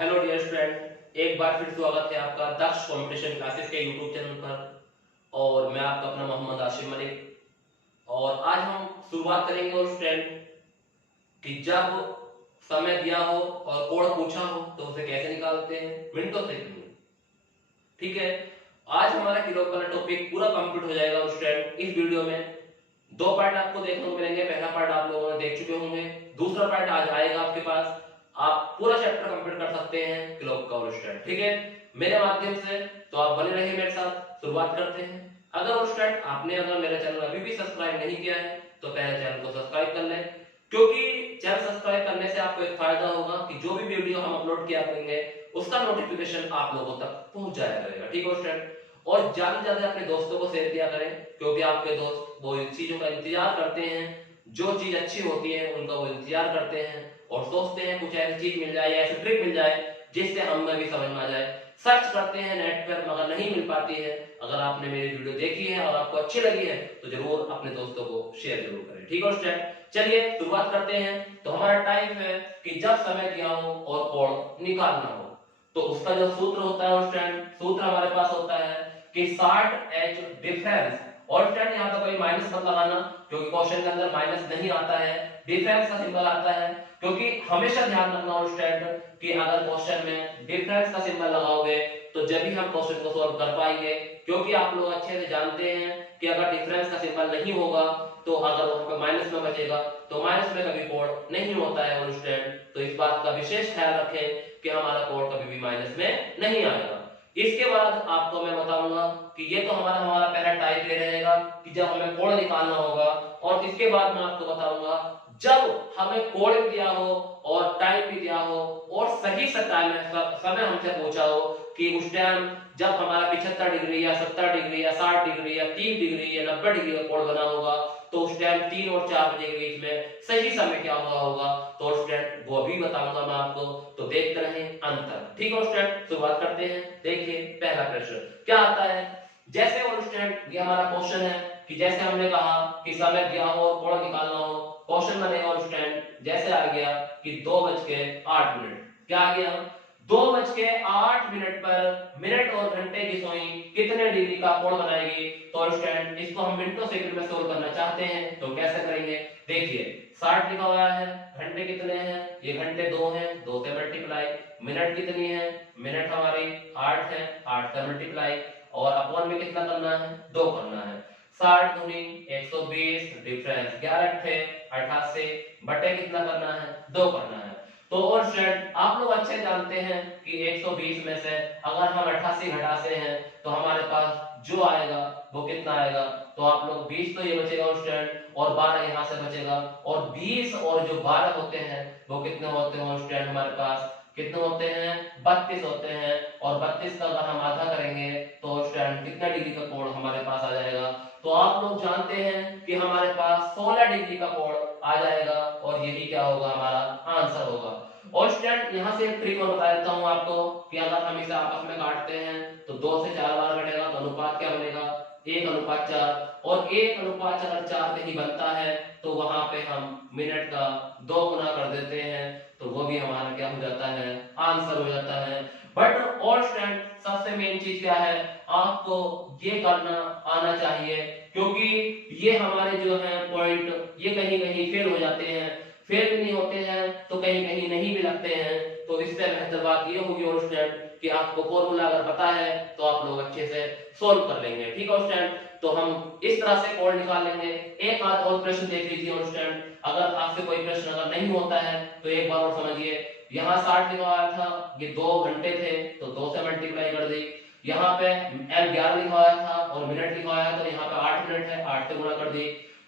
Hello dear student, एक बार फिर स्वागत है आपका दक्ष कंपटीशन क्लासेस के यूट्यूब चैनल पर। और मैं आपका अपना मोहम्मद आशिम मलिक। और आज हम शुरुआत करेंगे और स्टूडेंट कि जब समय दिया हो और कोड पूछा हो तो उसे कैसे निकालते हैं मिनटों सेकंड में। ठीक है, आज हमारा किलो वाला टॉपिक पूरा कंप्लीट हो जाएगा और स्टूडेंट इस वीडियो में दो पार्ट आपको देखने को मिलेंगे। पहला पार्ट आप लोगों ने देख चुके होंगे, दूसरा पार्ट आज आएगा आपके पास। आप पूरा चैप्टर कंप्लीट कर सकते हैं क्लॉक का और स्टूडेंट। ठीक है, मेरे माध्यम से तो आप बने रहिए मेरे साथ। शुरुआत करते हैं। अगर स्टूडेंट आपने अगर मेरा चैनल अभी भी सब्सक्राइब नहीं किया है तो पहले चैनल को सब्सक्राइब कर लें, क्योंकि चैनल सब्सक्राइब करने से आपको एक फायदा होगा कि जो भी वीडियो हम अपलोड किया करेंगे उसका नोटिफिकेशन आप लोगों तक पहुंच जाया करेगा। ठीक है स्टूडेंट, और ज्यादा से ज्यादा अपने दोस्तों को शेयर किया करें, क्योंकि आपके दोस्त वो इन चीजों का इंतजार करते हैं। जो चीज अच्छी होती है उनका वो इंतजार करते हैं और सोचते हैं कुछ ऐसी चीज मिल जाए या ऐसी ट्रिक मिल जाए जिससे हमें भी समझ में आ जाए। सर्च करते हैं नेट पर मगर नहीं मिल पाती है। अगर आपने मेरी वीडियो देखी है और आपको अच्छी लगी है तो जरूर अपने दोस्तों को शेयर जरूर करें। ठीक है स्टूडेंट, चलिए शुरुआत करते हैं। तो हमारा टाइम है कि जब समय दिया हो और कोण निकालना हो तो उसका जो सूत्र होता है स्टूडेंट, सूत्र हमारे पास होता है कि 60h डिफरेंस। और स्टूडेंट यहाँ पे कोई माइनस मत लगाना, क्योंकि क्वेश्चन के अंदर माइनस नहीं आता है, डिफरेंस का सिंबल आता है। क्योंकि हमेशा ध्यान रखना स्टूडेंट कि अगर क्वेश्चन में डिफरेंस का सिंबल लगाओगे तो जब भी हम क्वेश्चन को सॉल्व कर पाएंगे। क्योंकि आप लोग अच्छे से जानते हैं कि अगर डिफरेंस का सिंबल नहीं होगा तो अगर वहां पे माइनस में बचेगा तो माइनस में कभी कोड नहीं होता है और स्टूडेंट, तो इस बात का विशेष ख्याल रखें कि हमारा कोड कभी भी माइनस में नहीं आएगा। इसके बाद आपको मैं बताऊंगा कि ये तो हमारा पहला टाइप ये रहेगा कि जब हमें कोड निकालना होगा, और इसके बाद मैं आपको बताऊंगा जब हमें कोड भी दिया हो और टाइम भी दिया हो और सही समय हमसे पूछा हो कि उस टाइम जब हमारा 75 डिग्री या 70 डिग्री या 60 डिग्री या 30 डिग्री या 90 डिग्री का कोड बना होगा तो उस टाइम 3 और 4 बजे के बीच में सही समय क्या हुआ होगा तो स्टूडेंट वो भी बताऊंगा मैं आपको। तो देखते रहें अंत तक। ठीक है स्टूडेंट, शुरुआत करते हैं। देखिए पहला प्रश्न क्या आता है। जैसे और स्टूडेंट ये हमारा क्वेश्चन है कि जैसे हमने कहा कि समय दिया हो और कोण निकालना हो, क्वेश्चन बनेगा और स्टूडेंट जैसे आ गया कि 2:08। क्या आ गया, 2:08 पर मिनट और घंटे की सुई कितने डिग्री का कोण बनाएगी। तो स्टूडेंट इसको हम मिनटों सेकंड में सोल्व करना चाहते हैं तो कैसे करेंगे। देखिए 60 लिखा हुआ है, घंटे कितने हैं, ये घंटे 2 हैं, 2 से मल्टीप्लाई। मिनट कितनी है, मिनट हमारी 8 है, 8 से मल्टीप्लाई। और अपॉन में कितना करना है, 2 करना है। 60 दूनी 120 डिफरेंस 11 थे 88 बटे कितना करना है, 2 करना है। तो और स्टूडेंट आप लोग अच्छे जानते हैं कि 120 में से अगर हम 88 घटाते हैं तो हमारे पास जो आएगा वो कितना आएगा। तो आप लोग 20 तो ये बचेगा स्टूडेंट और 12 यहाँ से बचेगा। और 20 और जो 12 होते हैं वो कितने होते हैं स्टूडेंट, हमारे पास कितने होते हैं, 32 होते हैं। और 32 का अगर हम आधा करेंगे तो स्टूडेंट कितना डिग्री का कोण हमारे पास आ जाएगा। तो आप लोग जानते हैं कि हमारे पास 16 डिग्री का कोण आ जाएगा और यही क्या होगा, हमारा आंसर होगा। और स्टूडेंट यहाँ से एक ट्रिक और बता देता हूँ आपको कि अगर हम इसे आपस में काटते हैं तो 2 से 4 बार कटेगा तो अनुपात क्या बनेगा, 1:4। और 1:4 पे ही बनता है तो वहां पे हम मिनट का 2 गुना कर देते हैं तो वो भी हमारा क्या हो जाता है, आंसर हो जाता है। बट और स्टूडेंट सबसे मेन चीज क्या है, आपको ये करना आना चाहिए, क्योंकि ये हमारे जो है पॉइंट ये कहीं कहीं फेल हो जाते हैं। फेल भी नहीं होते हैं तो कहीं कहीं नहीं भी लगते हैं। तो इससे बेहतर बात ये होगी और स्टूडेंट कि आपको फॉर्मूला अगर पता है तो आप लोग अच्छे से सोल्व कर लेंगे। ठीक है स्टूडेंट, तो हम इस तरह से कोण निकाल लेंगे। एक आध और प्रश्न देख लीजिए और स्टूडेंट, अगर आपसे कोई प्रश्न अगर नहीं होता है तो एक बार और समझिए। यहाँ 60 लिखा हुआ था, ये 2 घंटे थे तो 2 से मल्टीप्लाई कर दी। यहाँ पे M11 लिखा हुआ था और मिनट लिखा हुआ है तो यहाँ पे 8 मिनट है, 8 से गुणा कर दी।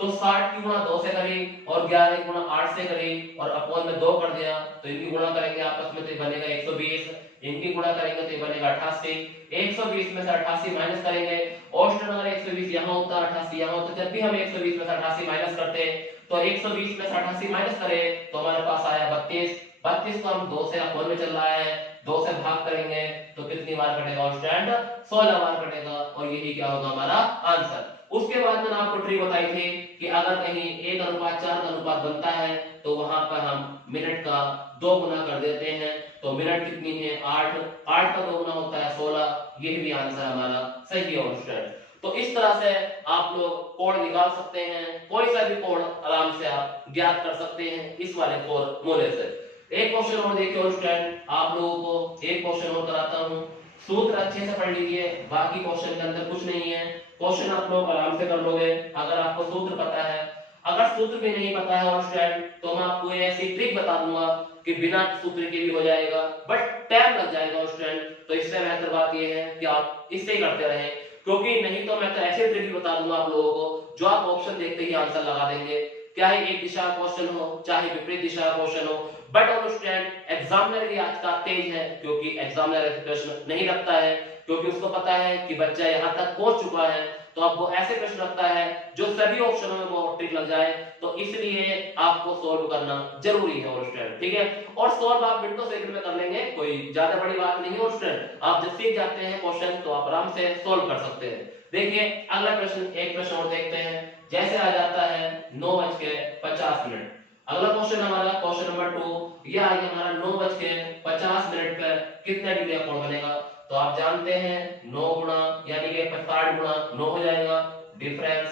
तो 60 की गुणा 2 से करी और 11 की गुणा 8 से करी और अपॉन में 2 कर दिया। तो इनकी गुणा करेंगे आपस में तो बनेगा 120, इनकी गुणा करेंगे तो बनेगा 88। 120 में से 88 माइनस करेंगे और अगर 120 यहाँ होता 88 यहाँ होता, जब भी हम 120 में से 88 माइनस करते तो 120 में से 88 माइनस करें तो हमारे पास आया 32। 32 को हम 2 से अपॉन में चल रहा है, 2 से भाग करेंगे तो कितनी बार कटेगा स्टूडेंट, 16 बार कटेगा और यही क्या होगा हमारा आंसर। उसके बाद मैंने आपको ट्रिक बताई थी कि अगर कहीं 1:4 का अनुपात बनता है तो वहां पर हम मिनट का 2 गुना कर देते हैं तो मिनट कितनी है 8, 8 का 2 गुना होता है 16, ये भी आंसर हमारा सही है स्टूडेंट। तो इस तरह से आप लोग कोड निकाल सकते हैं, कोई सा भी कोड आराम से आप ज्ञात कर सकते हैं इस वाले फॉर्मूले से। एक क्वेश्चन और देखिए स्टूडेंट, आप लोगों को एक क्वेश्चन और कराता हूं, सूत्र अच्छे से पढ़ लीजिए, बाकी क्वेश्चन के अंदर कुछ नहीं है, क्वेश्चन आप लोग आराम से कर लोगे अगर आपको सूत्र पता है। अगर सूत्र भी नहीं पता है स्टूडेंट तो मैं आपको ऐसी ट्रिक बता दूंगा कि बिना सूत्र के भी हो जाएगा, बट टाइम लग जाएगा स्टूडेंट। तो इससे बेहतर बात यह है कि आप इससे ही करते रहें, क्योंकि नहीं तो मैं तो ऐसे ट्रिक भी बता दूंगा आप लोगों को जो आप ऑप्शन देखते ही आंसर लगा देंगे, क्या है एक दिशा का क्वेश्चन हो चाहे विपरीत दिशा का क्वेश्चन हो। बट स्टूडेंट एग्जामिनर भी आज का तेज है, क्योंकि एग्जामिनर ऐसे प्रश्न नहीं रखता है, क्योंकि उसको पता है कि बच्चा यहाँ तक पहुंच चुका है, तो अब वो ऐसे प्रश्न रखता है जो सभी ऑप्शनों में वो टिक लग जाए। तो इसलिए आपको सॉल्व करना जरूरी है स्टूडेंट, ठीक है। और सॉल्व आप मिनटों सेकंड में कर लेंगे, कोई ज्यादा बड़ी बात नहीं है स्टूडेंट। आप जब सीख जाते हैं क्वेश्चन तो आप आराम से सॉल्व कर सकते हैं। देखिए अगला प्रश्न, एक प्रश्न और देखते हैं, जैसे आ जाता है 9:50। अगला क्वेश्चन हमारा क्वेश्चन नंबर 2, यह आएगा हमारा 9:50 पर कितने डिग्री का कोण बनेगा। तो आप जानते हैं 9 गुना यानी कि 60 गुना 9 हो जाएगा, डिफरेंस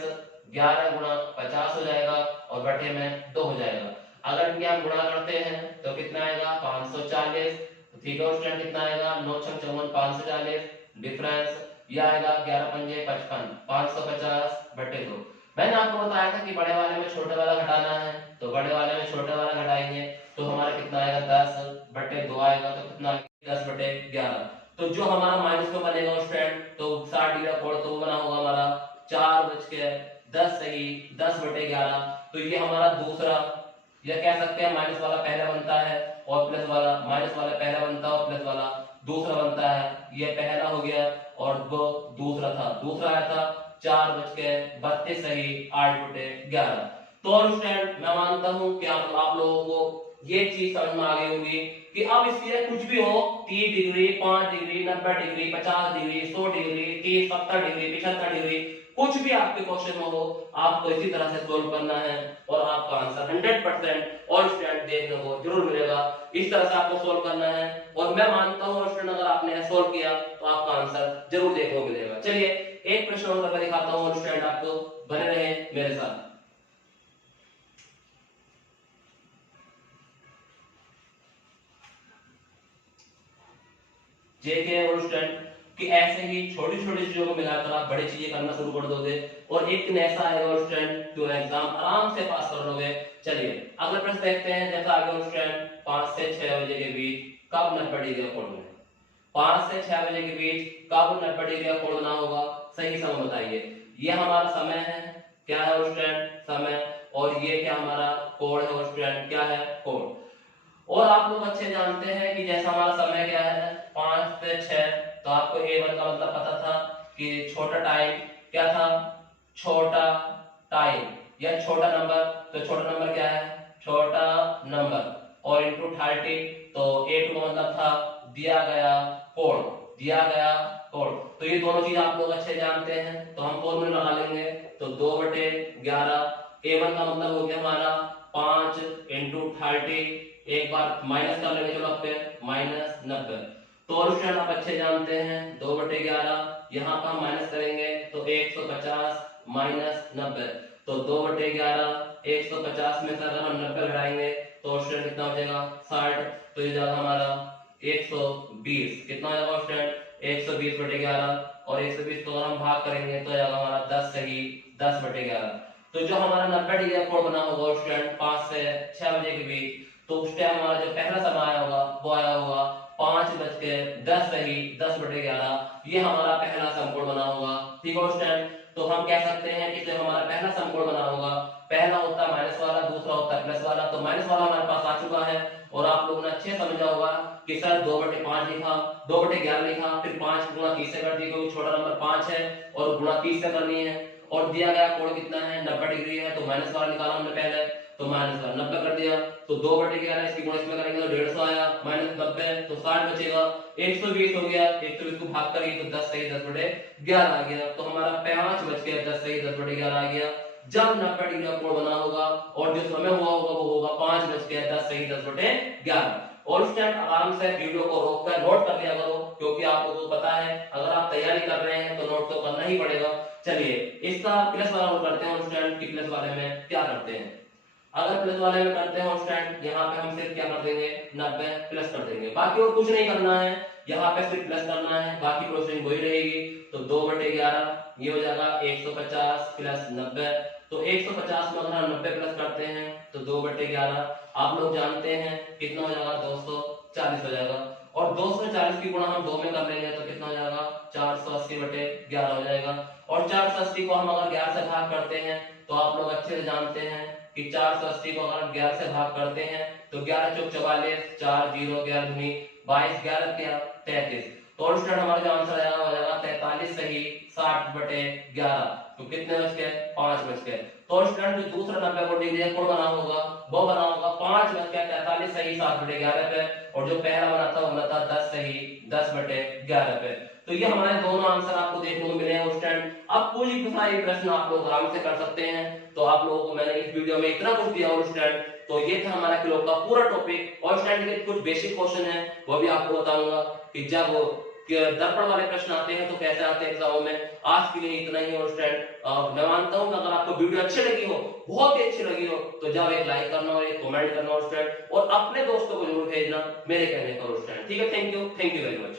11 गुना 50 हो जाएगा और बटे में 2 हो जाएगा। अगर इनके हम गुणा करते हैं तो कितना आएगा 540, ठीक है स्टूडेंट, कितना आएगा 9 × 6 = 540, डिफरेंस यह आएगा 11 × 5 = 55, 550 बटे 2। मैंने आपको बताया था कि बड़े वाले में छोटे वाला घटाना है, तो बड़े वाले में छोटे वाला घटाएंगे तो हमारा कितना आएगा 10 बटे 2 आएगा, तो कितना 10 बटे 11। तो जो हमारा माइनस में बनेगा स्टूडेंट, तो 60 डिग्री का कोण तो बना होगा हमारा 4:10 सही 10 बटे 11। तो ये हमारा दूसरा, या कह सकते हैं माइनस वाला पहला बनता है और प्लस वाला, माइनस वाला पहला बनता है और प्लस वाला दूसरा बनता है। ये पहला हो गया और वो दूसरा था, दूसरा आया था 4:32 सही 8/11। तो स्टूडेंट मैं मानता हूं कि आप लोगों को ये चीज समझ में आ गई होगी कि अब इसके कुछ भी हो 30 degree 5 degree 90 degree 50 degree 100 degree 30 70 degree 75 degree कुछ भी आपके क्वेश्चन में हो, आपको इसी तरह से सोल्व करना है और आपका आंसर 100% और स्टूडेंट देखने को जरूर मिलेगा। इस तरह से आपको सोल्व करना है और मैं मानता हूं स्टूडेंट अगर आपने सोल्व किया तो आपका आंसर जरूर देखने को मिलेगा। चलिए एक प्रश्न और करके दिखाता हूं स्टूडेंट, आपको बने रहे मेरे साथ। देखिए स्टूडेंट कि ऐसे ही छोटी छोटी चीजों को मिलाकर आप बड़ी चीजें करना शुरू कर दोगे और एक दिन ऐसा आएगा स्टूडेंट जो एग्जाम आराम से पास कर लोगे। चलिए अगला प्रश्न देखते हैं, जैसा आगे स्टूडेंट 5 से 6 बजे के बीच कब 90 डिग्री का कोण बने। 5 से 6 बजे के बीच कब 90 डिग्री का कोण बना होगा, सही समय बताइए। ये हमारा समय है, क्या है स्टूडेंट समय, और ये क्या हमारा कोण है स्टूडेंट, क्या है कोण। और आप लोग अच्छे जानते हैं कि जैसा हमारा समय क्या है 5 से 6, तो आपको A1 का मतलब पता था कि छोटा टाइम, क्या था छोटा टाइम या छोटा नंबर। तो छोटा नंबर क्या है छोटा नंबर, और इनटू 30, तो A2 का मतलब था दिया गया कोण, दिया गया कोण। तो ये दोनों चीज आप लोग अच्छे जानते हैं, तो हम फॉर्मूला लगा लेंगे। तो 2/11 A1 का मतलब हो गया हमारा 5 × 30, एक बार माइनस कर लेंगे, चलो पे -90। तो और स्टूडेंट आप अच्छे जानते हैं 2/11, यहाँ पर हम माइनस करेंगे तो 150 - 90, तो 2/11 150 में से अगर हम 90 घटाएंगे तो स्टूडेंट कितना हो जाएगा 60, तो ये जाएगा हमारा 120। कितना हो जाएगा स्टूडेंट 120/11, और 120 को अगर हम भाग करेंगे तो जाएगा हमारा 10 सही 10/11। तो जो हमारा 90 डिग्री का कोण बना होगा स्टूडेंट 5 से 6 बजे के बीच, तो उस टाइम हमारा जो पहला समय आया होगा वो आया होगा 5:10 सही 10/11। ये हमारा पहला समकोण बना होगा, ठीक है स्टूडेंट। तो हम कह सकते हैं कि जो हमारा पहला समकोण बना होगा, पहला होता है माइनस वाला, दूसरा होता है प्लस वाला। तो माइनस वाला हमारे पास आ चुका है और आप लोगों ने अच्छे समझा होगा कि सर 2/5 लिखा, 2/11 लिखा, फिर 5 गुणा 30 से कर दी क्योंकि छोटा नंबर 5 है और गुणा 30 से करनी है, और दिया गया कोण कितना है 90 डिग्री है, तो माइनस वाला निकाला हमने पहले, तो -90 कर दिया। तो 2/11 इसकी गुणा इसमें करेंगे तो 150 आया, -90 तो 60 बचेगा, 120 हो गया, 120 को भाग करिए तो 10 सही 10/11 आ गया। तो हमारा 5 बच गया 10 सही 10/11 आ गया। जब 90 डिग्री का कोण बना होगा और जो समय हुआ होगा वो होगा 5 बच गया 10 सही 10/11। और स्टूडेंट आराम से वीडियो को रोककर नोट कर लिया करो, क्योंकि आप लोगों को पता है अगर आप तैयारी कर रहे हैं तो नोट तो करना ही पड़ेगा। चलिए इसका प्लस वाला हम करते हैं स्टूडेंट की प्लस वाले में क्या करते हैं। अगर प्लस वाले में करते हैं स्टूडेंट, यहाँ पे हम सिर्फ क्या कर देंगे 90 प्लस कर देंगे, बाकी और कुछ नहीं करना है, यहाँ पे सिर्फ प्लस करना है, बाकी प्रोसेसिंग वही रहेगी। तो 2/11 ये हो जाएगा 150 प्लस 90। तो 150 में अगर हम 90 प्लस करते हैं तो 2/11 आप लोग जानते हैं कितना हो जाएगा 240 हो जाएगा। और 240 की गुणा हम 2 में कर लेंगे तो कितना हो जाएगा 480/11 हो जाएगा। और 480 को हम अगर 11 से भाग करते हैं तो आप लोग अच्छे से जानते हैं कि 480 को अगर हम 11 से भाग करते हैं तो 11 चौक 44, 4 0 11 दूनी 22, 11 क्या 33। तो स्टूडेंट हमारा जो आंसर आएगा हो जाएगा 43 सही 60/11। तो कितने बच गए 5 बच गए। तो स्टूडेंट जो दूसरा 90 को डिग्री कौन बना होगा वो बना होगा 5 बच गया 43 सही 60/11 पे। और जो पहला बना था वो बना था 10 सही 10/11 पे। तो ये हमारे दोनों आंसर आपको देखने को मिले हैं स्टूडेंट। अब पूरी सारी प्रश्न आप लोग आराम से कर सकते हैं। तो आप लोगों को मैंने इस वीडियो में इतना कुछ दिया स्टूडेंट। तो ये था हमारा किलो का पूरा टॉपिक। और स्टूडेंट के कुछ बेसिक क्वेश्चन है वो भी आपको बताऊंगा कि जब दर्पण वाले प्रश्न आते हैं तो कैसे आते हैं एग्जाम में। आज के लिए इतना ही स्टूडेंट। मैं मानता हूं कि अगर आपको वीडियो अच्छी लगी हो, बहुत ही अच्छी लगी हो, तो जाओ एक लाइक करना और एक कमेंट करना स्टूडेंट, और अपने दोस्तों को जरूर भेजना मेरे कहने पर स्टूडेंट। ठीक है, थैंक यू वेरी मच।